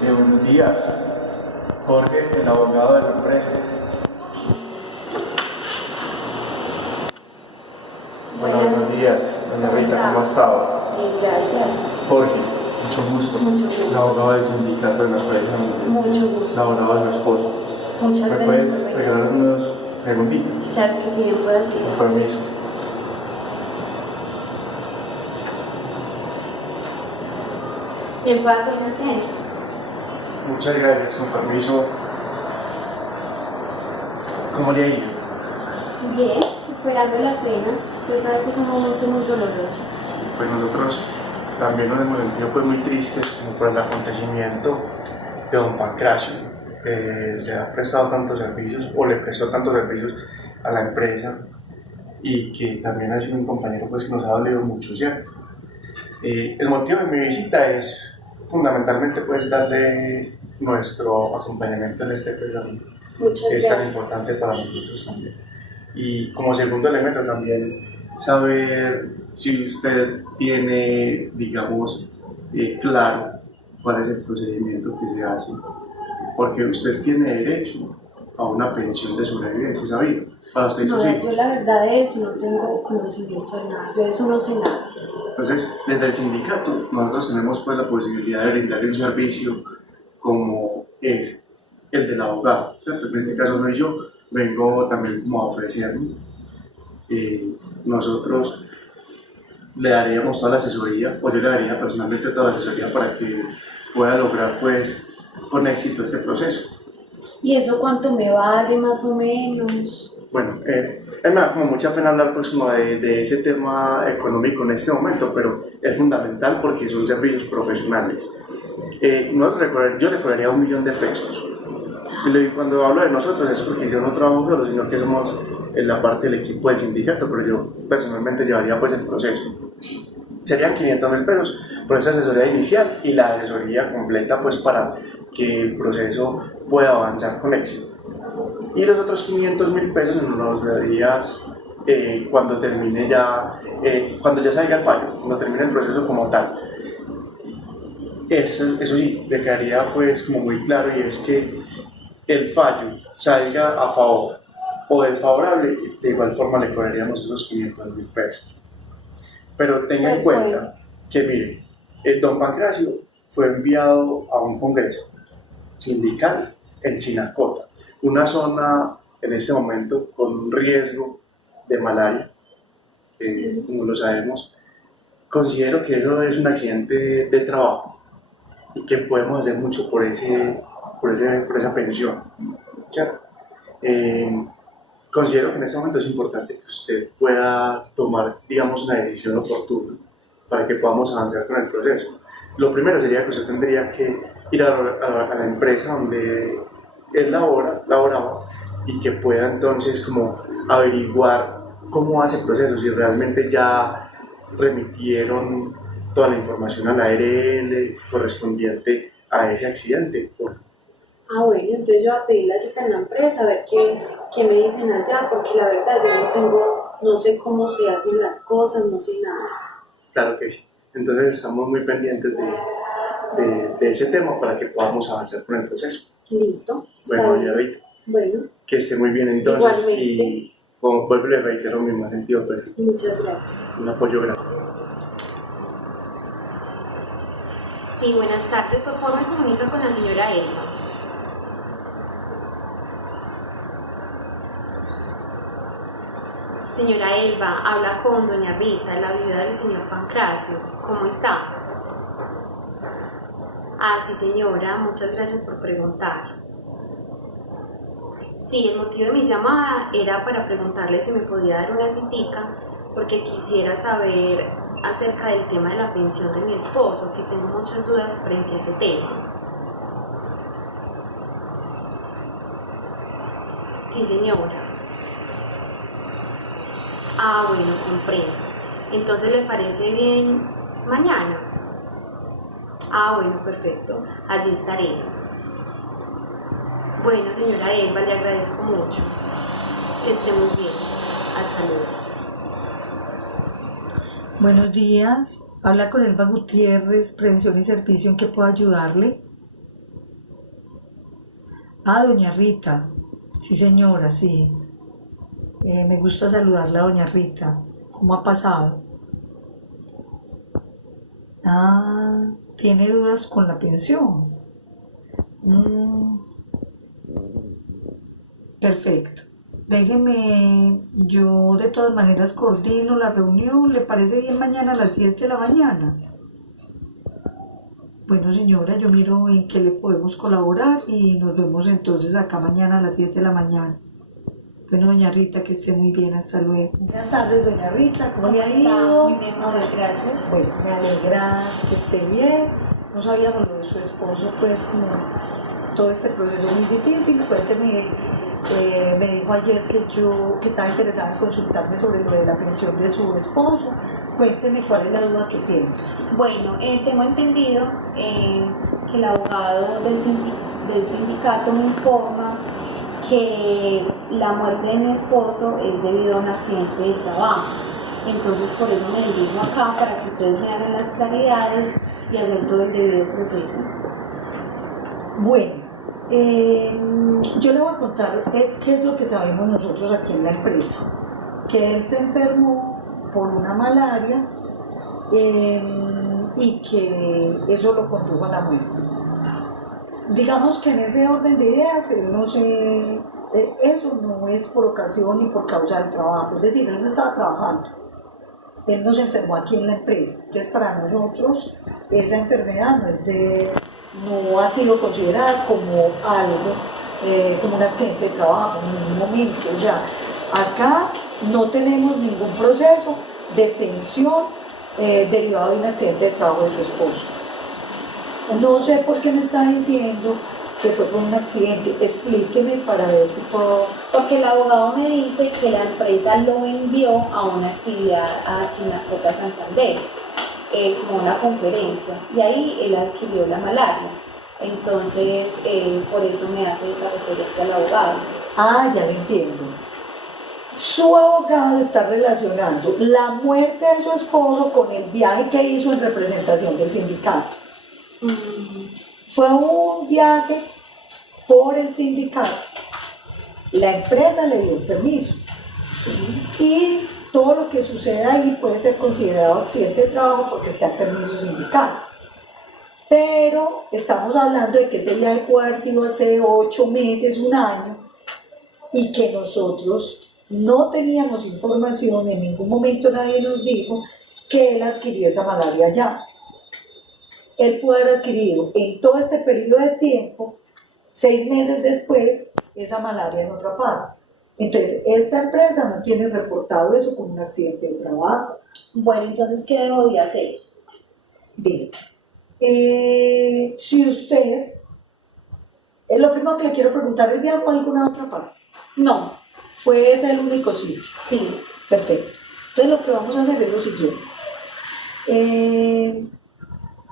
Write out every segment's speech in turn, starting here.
Buenos días, Jorge, el abogado de la empresa. Buenos días, doña Rita, ¿cómo ha estado? Gracias. Jorge, mucho gusto. Mucho gusto. El abogado del sindicato de la empresa. Mucho gusto. El abogado de su esposo. Muchas ¿Me gracias. puedes regalar unos segunditos? Claro que sí, bien puedo decir. Con permiso. Bien puedo conocer. Muchas gracias, con permiso. ¿Cómo le ha ido? Bien, superando la pena. Usted sabe que es un momento muy doloroso. Sí, pues nosotros también nos hemos sentido pues muy tristes como por el acontecimiento de don Pancracio, que le ha prestado tantos servicios o le prestó tantos servicios a la empresa y que también ha sido un compañero pues que nos ha dolido mucho, ¿cierto? El motivo de mi visita es fundamentalmente pues darle nuestro acompañamiento en este programa, Muchas que es tan gracias. importante para nosotros también. Y como segundo elemento también saber si usted tiene, digamos, claro cuál es el procedimiento que se hace, porque usted tiene derecho a una pensión de sobrevivencia, ¿sabía? Para usted y sus No, hijos. yo la verdad de eso no tengo conocimiento de nada. Yo de eso no sé nada. Entonces, desde el sindicato, nosotros tenemos pues la posibilidad de brindarle un servicio como es el del abogado, ¿cierto? En este caso soy yo, vengo también como a ofrecerme. Nosotros le daríamos toda la asesoría, o yo le daría personalmente toda la asesoría para que pueda lograr pues con éxito este proceso. ¿Y eso cuánto me vale más o menos? Bueno, me da como mucha pena hablar pues como de ese tema económico en este momento, pero es fundamental porque son servicios profesionales. Yo le cobraría 1.000.000 de pesos. Y cuando hablo de nosotros es porque yo no trabajo solo, sino que somos en la parte del equipo del sindicato, pero yo personalmente llevaría pues el proceso. Serían 500.000 pesos por esa asesoría inicial y la asesoría completa pues para que el proceso pueda avanzar con éxito. Y los otros 500.000 pesos nos los darías cuando termine ya, cuando ya salga el fallo, cuando termine el proceso como tal. Eso sí, le quedaría pues como muy claro, y es que el fallo salga a favor o desfavorable, de igual forma le cobraríamos esos 500.000 pesos. Pero tenga en cuenta que, mire, don Pancracio fue enviado a un congreso sindical en Chinacota, una zona en este momento con un riesgo de malaria, Sí. como lo sabemos. Considero que eso es un accidente de trabajo y que podemos hacer mucho por esa pensión, ¿cierto? Considero que en este momento es importante que usted pueda tomar, digamos, una decisión oportuna para que podamos avanzar con el proceso. Lo primero sería que usted tendría que ir a la empresa donde él laboraba, y que pueda entonces como averiguar cómo hace el proceso, si realmente ya remitieron toda la información a la ARL correspondiente a ese accidente. Bueno, entonces yo voy a pedir la cita en la empresa a ver qué me dicen allá, porque la verdad yo no sé cómo se hacen las cosas, no sé nada. Claro que sí. Entonces estamos muy pendientes de ese tema para que podamos avanzar con el proceso. Listo. Bueno, doña Rita, Bueno, que esté muy bien entonces. igualmente. Y como vuelvo y le reitero mi más sentido, pero Muchas gracias. un apoyo grande. Sí, buenas tardes. Por favor, me comunica con la señora Elba. Señora Elba, habla con doña Rita, la viuda del señor Pancracio. ¿Cómo está? Ah, sí, señora. Muchas gracias por preguntar. Sí, el motivo de mi llamada era para preguntarle si me podía dar una citica, porque quisiera saber acerca del tema de la pensión de mi esposo, que tengo muchas dudas frente a ese tema. Sí, señora. Ah, bueno, comprendo. Entonces, ¿le parece bien mañana? Ah, bueno, perfecto. Allí estaré. Bueno, señora Elba, le agradezco mucho. Que esté muy bien. Hasta luego. Buenos días, habla con Elba Gutiérrez, Prevención y Servicio, ¿en qué puedo ayudarle? Ah, doña Rita. Sí, señora, sí. Me gusta saludarla, doña Rita. ¿Cómo ha pasado? Ah, ¿tiene dudas con la pensión? Mm, perfecto. Déjeme, yo de todas maneras coordino la reunión. ¿Le parece bien mañana a las 10 de la mañana? Bueno, señora, yo miro en qué le podemos colaborar y nos vemos entonces acá mañana a las 10 de la mañana. Bueno, doña Rita, que esté muy bien, hasta luego. Buenas tardes, doña Rita, ¿cómo le ha ido? Muy bien, muchas gracias. Bueno, me alegra que esté bien. No sabíamos lo de su esposo, pues, como todo este proceso muy difícil. Cuénteme, me dijo ayer que estaba interesada en consultarme sobre lo de la pensión de su esposo. Cuénteme cuál es la duda que tiene. Bueno, tengo entendido que el abogado del sindicato me informa que la muerte de mi esposo es debido a un accidente de trabajo. Entonces por eso me dirijo acá para que ustedes me hagan las claridades y hacer todo el debido proceso. Bueno, yo le voy a contar qué es lo que sabemos nosotros aquí en la empresa. Que él se enfermó por una malaria y que eso lo condujo a la muerte. Digamos que en ese orden de ideas, eso no es por ocasión ni por causa del trabajo, es decir, él no estaba trabajando, él no se enfermó aquí en la empresa. Entonces para nosotros esa enfermedad no ha sido considerada como algo, como un accidente de trabajo en ningún momento. O sea, acá no tenemos ningún proceso de pensión derivado de un accidente de trabajo de su esposo. No sé por qué me está diciendo que fue por un accidente. Explíqueme para ver si puedo... Porque el abogado me dice que la empresa lo envió a una actividad a Chinacota, Santander, como una conferencia, y ahí él adquirió la malaria. Entonces, por eso me hace esa referencia al abogado. Ah, ya lo entiendo. Su abogado está relacionando la muerte de su esposo con el viaje que hizo en representación del sindicato. Fue un viaje por el sindicato. La empresa le dio un permiso. Sí. Y todo lo que sucede ahí puede ser considerado accidente de trabajo porque está en permiso sindical. Pero estamos hablando de que ese viaje puede haber sido hace 8 meses, un año, y que nosotros no teníamos información, en ningún momento nadie nos dijo que él adquirió esa malaria allá. Él pudo haber adquirido en todo este periodo de tiempo, 6 meses después, esa malaria en otra parte. Entonces, esta empresa no tiene reportado eso como un accidente de trabajo. Bueno, entonces, ¿qué debo de hacer? Bien, si usted, lo primero que le quiero preguntar, ¿es viajó a alguna otra parte? No. ¿Fue ese el único sitio? Sí. Perfecto. Entonces, lo que vamos a hacer es lo siguiente.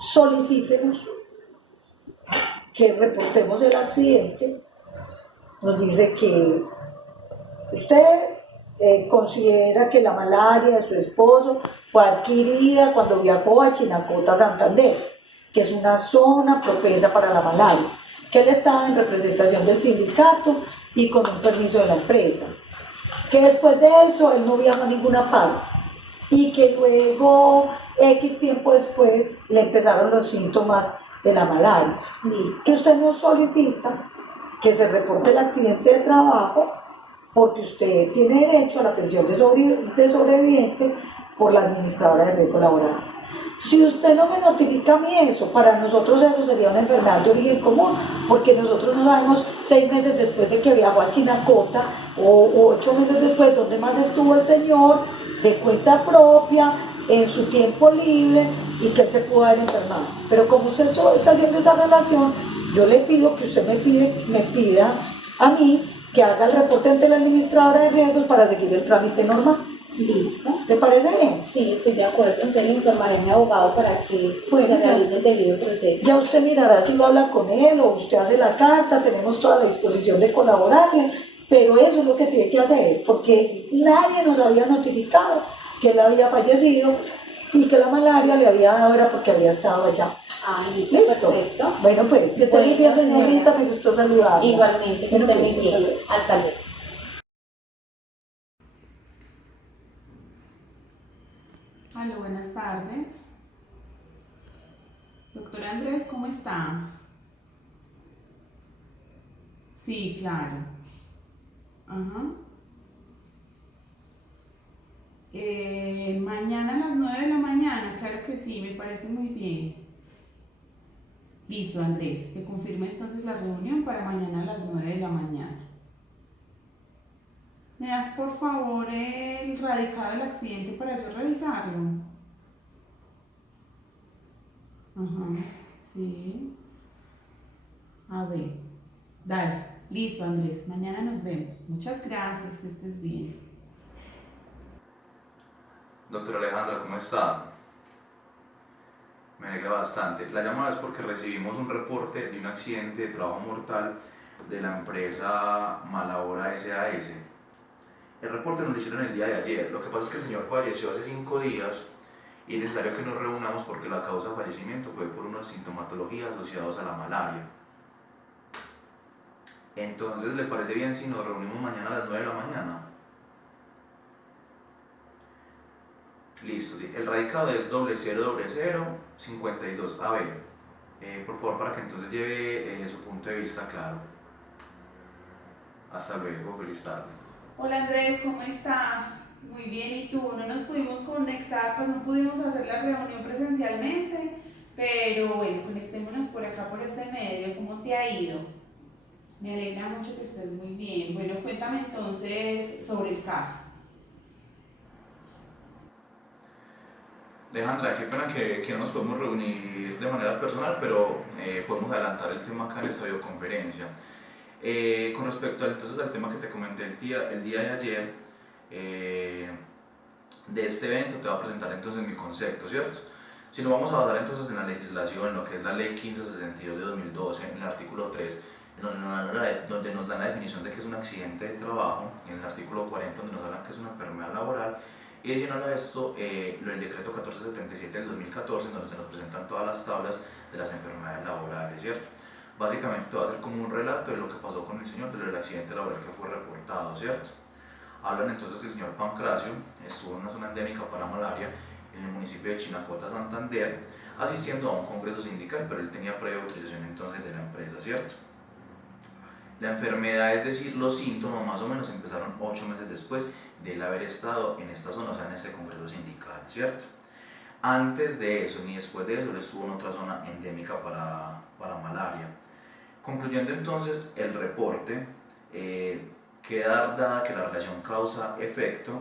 Solicítenos que reportemos el accidente. Nos dice que usted considera que la malaria de su esposo fue adquirida cuando viajó a Chinacota, Santander, que es una zona propensa para la malaria, que él estaba en representación del sindicato y con un permiso de la empresa, que después de eso él no viajó a ninguna parte y que luego, X tiempo después, le empezaron los síntomas de la malaria. Listo. Que usted nos solicita que se reporte el accidente de trabajo porque usted tiene derecho a la pensión de sobreviviente por la administradora de riesgo laboral. Si usted no me notifica a mí eso, para nosotros eso sería una enfermedad de origen común, porque nosotros no sabemos 6 meses después de que viajó a Chinacota o 8 meses después, dónde más estuvo el señor, de cuenta propia, en su tiempo libre, y que él se pudo haber enfermado. Pero como usted está haciendo esa relación, yo le pido que usted me pida a mí que haga el reporte ante la administradora de riesgos para seguir el trámite normal. Listo. ¿Le parece bien? Sí, estoy de acuerdo. Entonces le informaré a mi abogado para que se realice el debido proceso. Ya usted mirará si lo habla con él o usted hace la carta, tenemos toda la disposición de colaborarle, pero eso es lo que tiene que hacer, porque nadie nos había notificado que él había fallecido y que la malaria le había dado era porque había estado allá. Ah, listo, Listo. perfecto. Bueno, pues, que esté muy bien, doña Rita, me gustó saludarla. Igualmente, que Bueno, esté pues, muy hasta bien. luego. Hasta luego. Aló, buenas tardes. Doctor Andrés, ¿cómo estás? Sí, claro. Ajá. Mañana a las 9 de la mañana, claro que sí, me parece muy bien. Listo, Andrés, te confirmo entonces la reunión para mañana a las 9 de la mañana. ¿Me das por favor el radicado del accidente para yo revisarlo? Ajá, sí. A ver, dale, listo Andrés, mañana nos vemos. Muchas gracias, que estés bien. Doctora Alejandra, ¿cómo está? Me alegra bastante. La llamada es porque recibimos un reporte de un accidente de trabajo mortal de la empresa Malahora SAS. El reporte nos lo hicieron el día de ayer. Lo que pasa es que el señor falleció hace 5 días y es necesario que nos reunamos porque la causa de fallecimiento fue por una sintomatología asociados a la malaria. Entonces, ¿le parece bien si nos reunimos mañana a las 9 de la mañana? Listo, sí. El radicado es 000052. A ver, por favor, para que entonces lleve su punto de vista claro. Hasta luego, feliz tarde. Hola Andrés, ¿cómo estás? Muy bien, ¿y tú? No nos pudimos conectar, pues no pudimos hacer la reunión presencialmente, pero bueno, conectémonos por acá, por este medio. ¿Cómo te ha ido? Me alegra mucho que estés muy bien. Bueno, cuéntame entonces sobre el caso. Alejandra, qué pena que no nos podemos reunir de manera personal, pero podemos adelantar el tema acá en esta videoconferencia. Con respecto entonces al tema que te comenté el día de ayer, de este evento te voy a presentar entonces mi concepto, ¿cierto? Si nos vamos a basar entonces en la legislación, en lo que es la ley 1562 de 2012, en el artículo 3, donde nos dan la definición de que es un accidente de trabajo, en el artículo 40 donde nos hablan que es una enfermedad laboral, y adicional a esto, el decreto 1477 del 2014, en donde se nos presentan todas las tablas de las enfermedades laborales, ¿cierto? Básicamente te va a hacer como un relato de lo que pasó con el señor, del accidente laboral que fue reportado, ¿cierto? Hablan entonces que el señor Pancracio estuvo en una zona endémica para malaria en el municipio de Chinacota, Santander, asistiendo a un congreso sindical, pero él tenía previa autorización entonces de la empresa, ¿cierto? La enfermedad, es decir, los síntomas más o menos empezaron 8 meses después de él haber estado en esta zona, o sea, en ese congreso sindical, ¿cierto? Antes de eso, ni después de eso, él estuvo en otra zona endémica para malaria. Concluyendo entonces el reporte, queda dada que la relación causa-efecto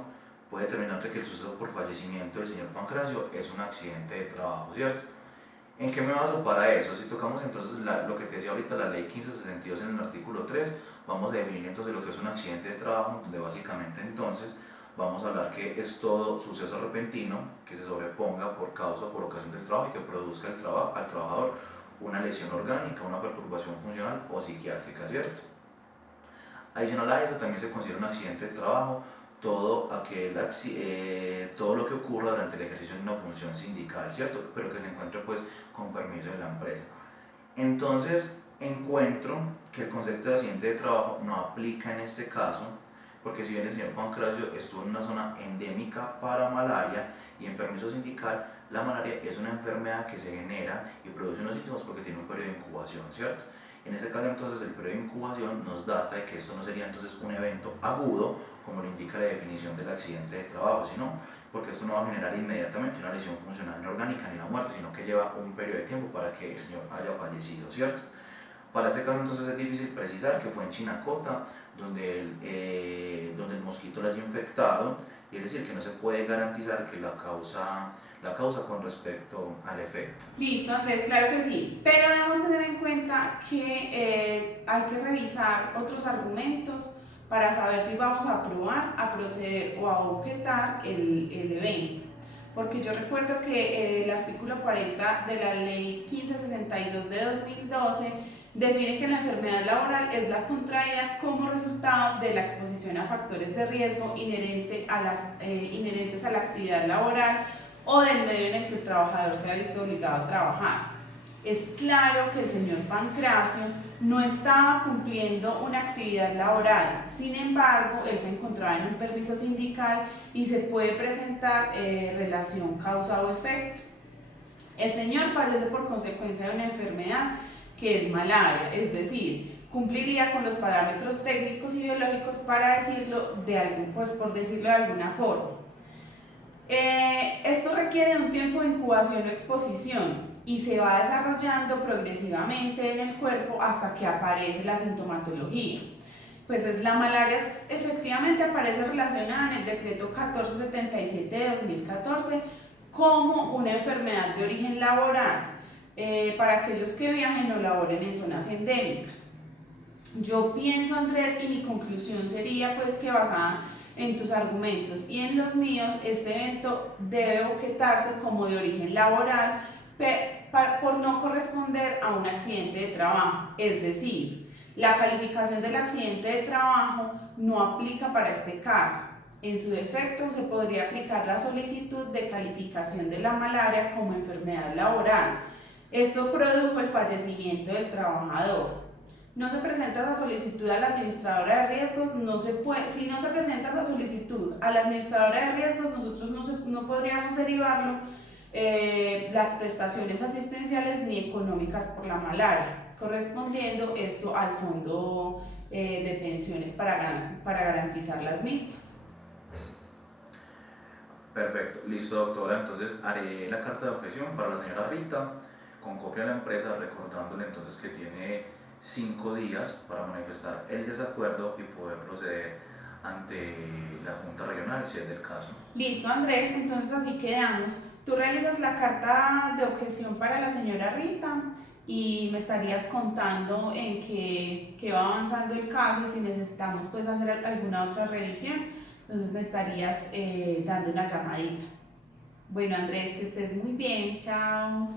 puede determinar que el suceso por fallecimiento del señor Pancracio es un accidente de trabajo, ¿cierto? ¿En qué me baso para eso? Si tocamos entonces lo que te decía ahorita, la ley 1562 en el artículo 3, vamos a definir entonces lo que es un accidente de trabajo, donde básicamente entonces vamos a hablar que es todo suceso repentino que se sobreponga por causa o por ocasión del trabajo y que produzca al trabajador una lesión orgánica, una perturbación funcional o psiquiátrica, ¿cierto? Adicional a eso también se considera un accidente de trabajo todo lo que ocurra durante el ejercicio de una función sindical, ¿cierto? Pero que se encuentre pues con permiso de la empresa. Entonces encuentro que el concepto de accidente de trabajo no aplica en este caso, porque si bien el señor Pancracio estuvo en una zona endémica para malaria y en permiso sindical, la malaria es una enfermedad que se genera y produce unos síntomas porque tiene un periodo de incubación, ¿cierto? En este caso entonces el periodo de incubación nos data de que esto no sería entonces un evento agudo, como lo indica la definición del accidente de trabajo, sino porque esto no va a generar inmediatamente una lesión funcional ni orgánica ni la muerte, sino que lleva un periodo de tiempo para que el señor haya fallecido, ¿cierto? Para este caso entonces es difícil precisar que fue en Chinacota donde el mosquito lo haya infectado, y es decir, que no se puede garantizar que la causa con respecto al efecto. Listo, Andrés, claro que sí, pero debemos tener en cuenta que hay que revisar otros argumentos para saber si vamos a aprobar, a proceder o a objetar el evento. Porque yo recuerdo que el artículo 40 de la ley 1562 de 2012 define que la enfermedad laboral es la contraída como resultado de la exposición a factores de riesgo inherentes a la actividad laboral o del medio en el que el trabajador se ha visto obligado a trabajar. Es claro que el señor Pancracio no estaba cumpliendo una actividad laboral, sin embargo, él se encontraba en un permiso sindical y se puede presentar relación causa o efecto. El señor fallece por consecuencia de una enfermedad que es malaria, es decir, cumpliría con los parámetros técnicos y biológicos para decirlo por decirlo de alguna forma. Esto requiere un tiempo de incubación o exposición y se va desarrollando progresivamente en el cuerpo hasta que aparece la sintomatología. Pues la malaria efectivamente aparece relacionada en el decreto 1477 de 2014 como una enfermedad de origen laboral para aquellos que viajen o laboren en zonas endémicas. Yo pienso, Andrés, y mi conclusión sería pues que basada en tus argumentos y en los míos, este evento debe objetarse como de origen laboral por no corresponder a un accidente de trabajo, es decir, la calificación del accidente de trabajo no aplica para este caso. En su defecto, se podría aplicar la solicitud de calificación de la malaria como enfermedad laboral. Esto produjo el fallecimiento del trabajador. No se presenta esa solicitud a la administradora de riesgos, si no se presenta esa solicitud a la administradora de riesgos, nosotros no podríamos derivarlo las prestaciones asistenciales ni económicas por la malaria, correspondiendo esto al fondo de pensiones para garantizar las mismas. Perfecto, listo doctora, entonces haré la carta de objeción para la señora Rita con copia a la empresa, recordándole entonces que tiene 5 días para manifestar el desacuerdo y poder proceder ante la Junta Regional si es del caso. Listo, Andrés, entonces así quedamos. Tú realizas la carta de objeción para la señora Rita y me estarías contando en qué va avanzando el caso y si necesitamos pues hacer alguna otra revisión, entonces me estarías dando una llamadita. Bueno, Andrés, que estés muy bien, chao.